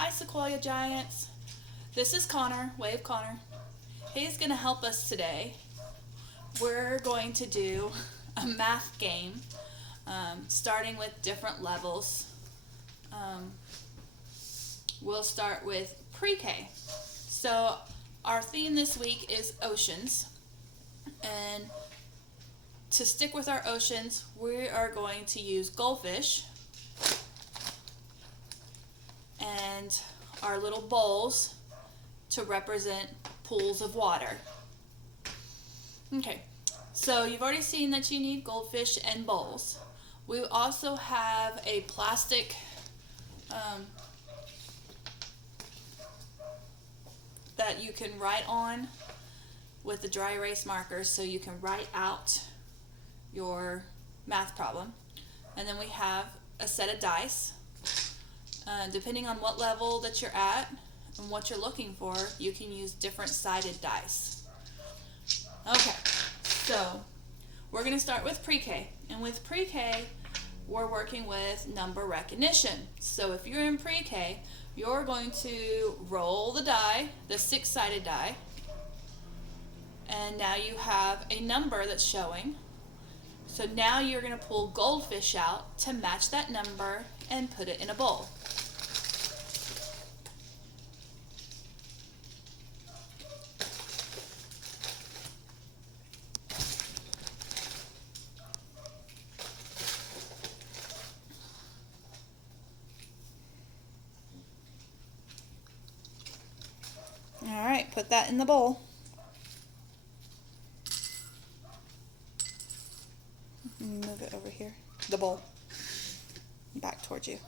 Hi Sequoia Giants. This is Connor, Wave Connor. He's going to help us today. We're going to do a math game, starting with different levels. We'll start with pre-K. So our theme this week is oceans. And to stick with our oceans, we are going to use goldfish and our little bowls to represent pools of water. Okay, so you've already seen that you need goldfish and bowls. We also have a plastic that you can write on with the dry erase markers, so you can write out your math problem. And then we have a set of dice. Depending on what level that you're at and what you're looking for, you can use different sided dice. Okay, so we're going to start with pre-K. And with pre-K, we're working with number recognition. So if you're in pre-K, you're going to roll the die, the 6-sided die, and now you have a number that's showing. So now you're going to pull goldfish out to match that number and put it in a bowl. All right, put that in the bowl. Move it over here, the bowl, back towards you.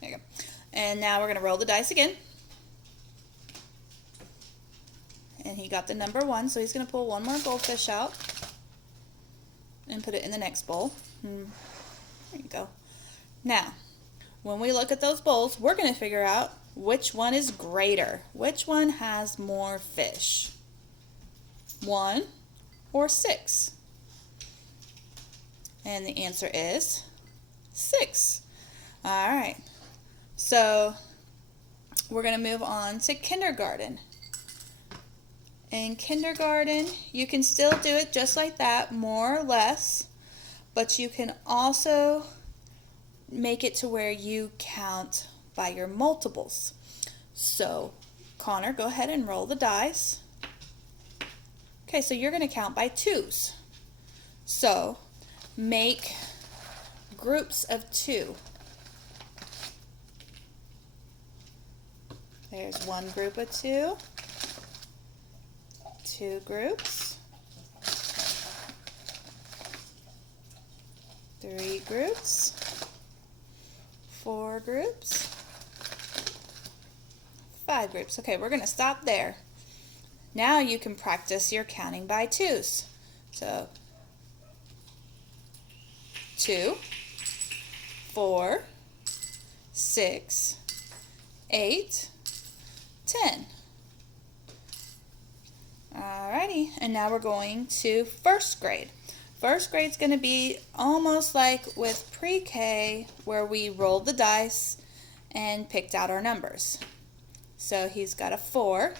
There you go. And now we're going to roll the dice again. And he got the number 1, so he's going to pull one more goldfish out and put it in the next bowl. There you go. Now, when we look at those bowls, we're going to figure out which one is greater. Which one has more fish? 1 or 6? And the answer is 6. All right. So we're going to move on to kindergarten. In kindergarten, you can still do it just like that, more or less, but you can also make it to where you count by your multiples. So, Connor, go ahead and roll the dice. Okay, so you're going to count by 2s. So, make groups of 2. There's one group of 2, 2 groups, 3 groups, 4 groups, 5 groups. Okay, we're going to stop there. Now you can practice your counting by 2s. So 2, 4, 6, 8, 10. Alrighty, and now we're going to first grade. First grade is going to be almost like with pre-K, where we rolled the dice and picked out our numbers. So he's got a 4.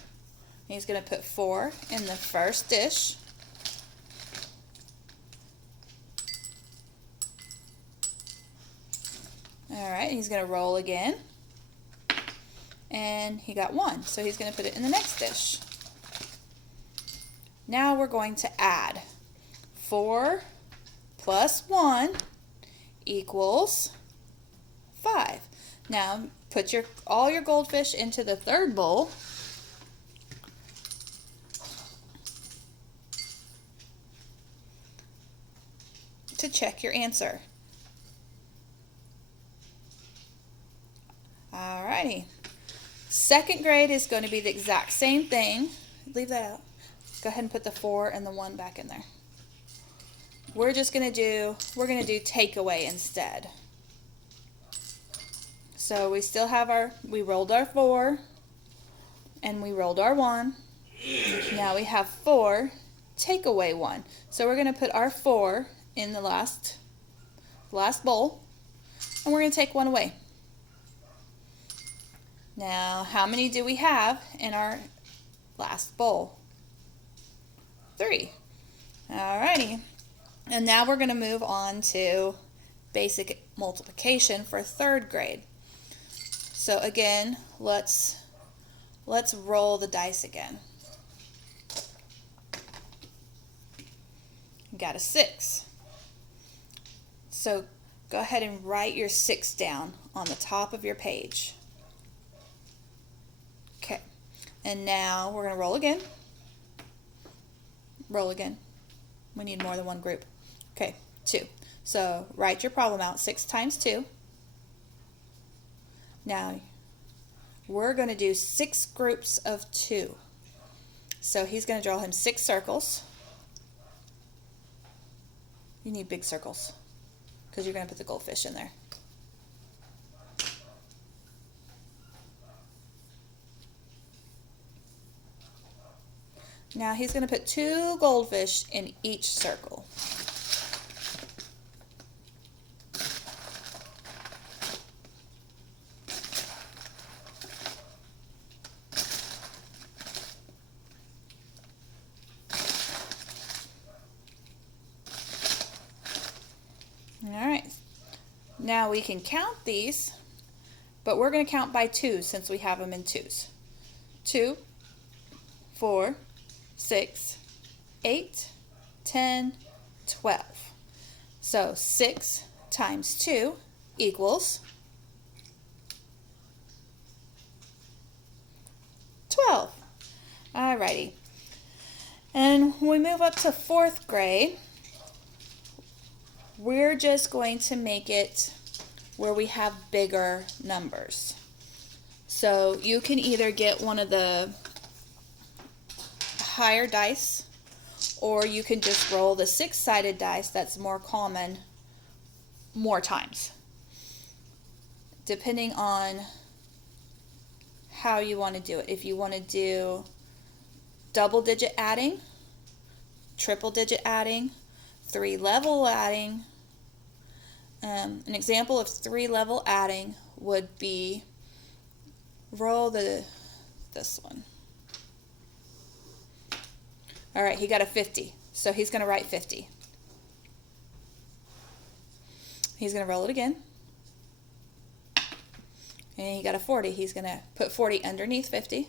He's going to put 4 in the first dish. Alright, he's going to roll again. And he got 1, so he's going to put it in the next dish. Now we're going to add. 4 plus 1 equals 5. Now put all your goldfish into the third bowl. To check your answer. Alrighty. Second grade is going to be the exact same thing. Leave that out. Go ahead and put the 4 and the 1 back in there. We're going to do takeaway instead. So we still have we rolled our 4 and we rolled our 1. Now we have 4, take away 1. So we're going to put our 4 in the last bowl, and we're going to take 1 away. Now, how many do we have in our last bowl? 3. Alrighty. And now we're going to move on to basic multiplication for 3rd grade. So again, let's roll the dice again. Got a 6. So go ahead and write your 6 down on the top of your page. Okay, and now we're going to roll again. Roll again. We need more than one group. Okay, 2. So write your problem out. 6 times 2. Now we're going to do 6 groups of 2. So he's going to draw him 6 circles. You need big circles because you're going to put the goldfish in there. Now he's going to put 2 goldfish in each circle. Alright, now we can count these, but we're going to count by 2 since we have them in 2s. 2, 4, 6, 8, 10, 12. So 6 times 2 equals 12. Alrighty. And when we move up to 4th grade, we're just going to make it where we have bigger numbers. So you can either get one of the higher dice, or you can just roll the 6-sided dice that's more common more times, depending on how you want to do it. If you want to do double-digit adding, triple-digit adding, 3-level adding. An example of 3-level adding would be roll this one. All right, he got a 50, so he's going to write 50. He's going to roll it again. And he got a 40. He's going to put 40 underneath 50.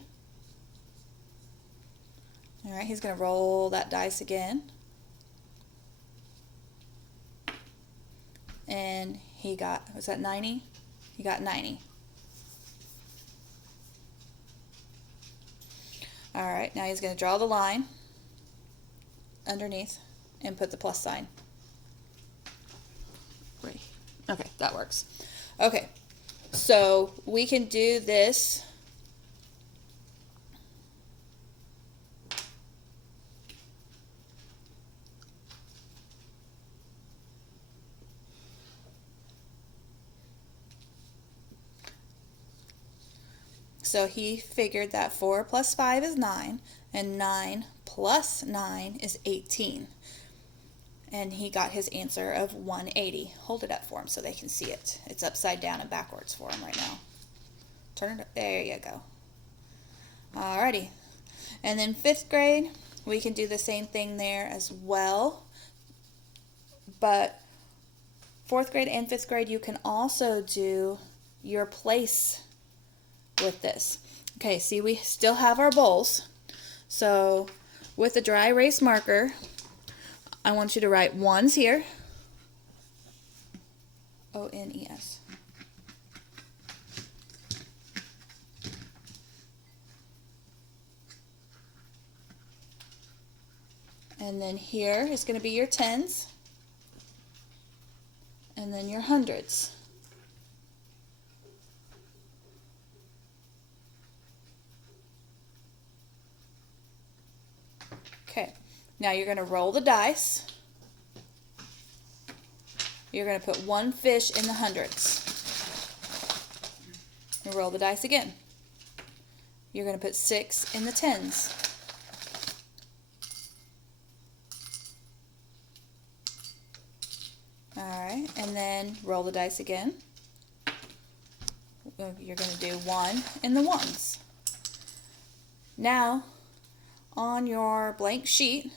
All right, he's going to roll that dice again. And he got, was that 90? He got 90. All right, now he's going to draw the line underneath and put the plus sign. Right. Okay, that works. Okay, so we can do this. So he figured that 4 plus 5 is 9, and 9 plus 9 is 18. And he got his answer of 180. Hold it up for him so they can see it. It's upside down and backwards for him right now. Turn it up. There you go. Alrighty. And then 5th grade, we can do the same thing there as well. But 4th grade and 5th grade, you can also do your place with this. Okay, see, we still have our bowls. So with a dry erase marker, I want you to write ones here. O-N-E-S. And then here is going to be your tens. And then your hundreds. Okay, now you're going to roll the dice. You're going to put 1 fish in the hundreds. And roll the dice again. You're going to put 6 in the tens. Alright, and then roll the dice again. you're going to do 1 in the ones. Now, on your blank sheet,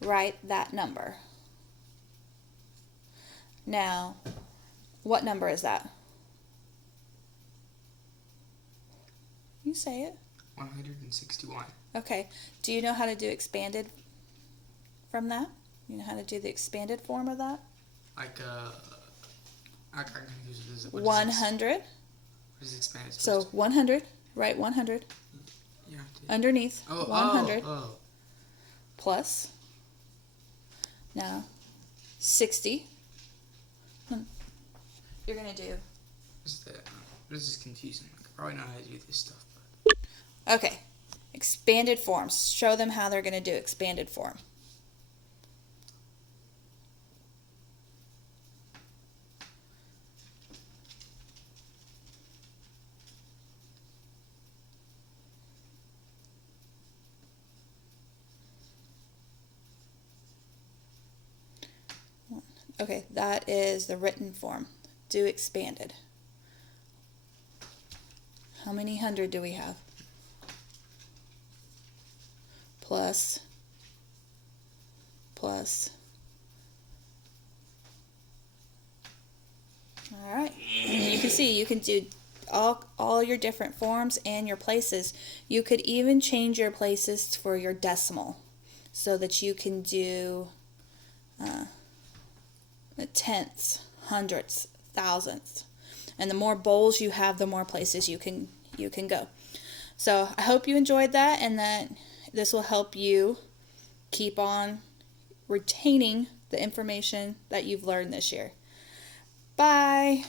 write that number. Now, what number is that? You say it. 161. Okay. Do you know how to do expanded from that? You know how to do the expanded form of that? Like, I'm confused with this. 100. What is expanded? So 100, write 100. Yeah. Underneath 100 Oh. plus. Now 60. You're going to do. This is confusing. I probably know how to do this stuff. Okay. Expanded forms. Show them how they're going to do expanded form. Okay, that is the written form. Do expanded. How many hundred do we have? Plus. All right. And you can see you can do all your different forms and your places. You could even change your places for your decimal so that you can do tenths, hundredths, thousandths. And the more bowls you have, the more places you can go. So I hope you enjoyed that and that this will help you keep on retaining the information that you've learned this year. Bye.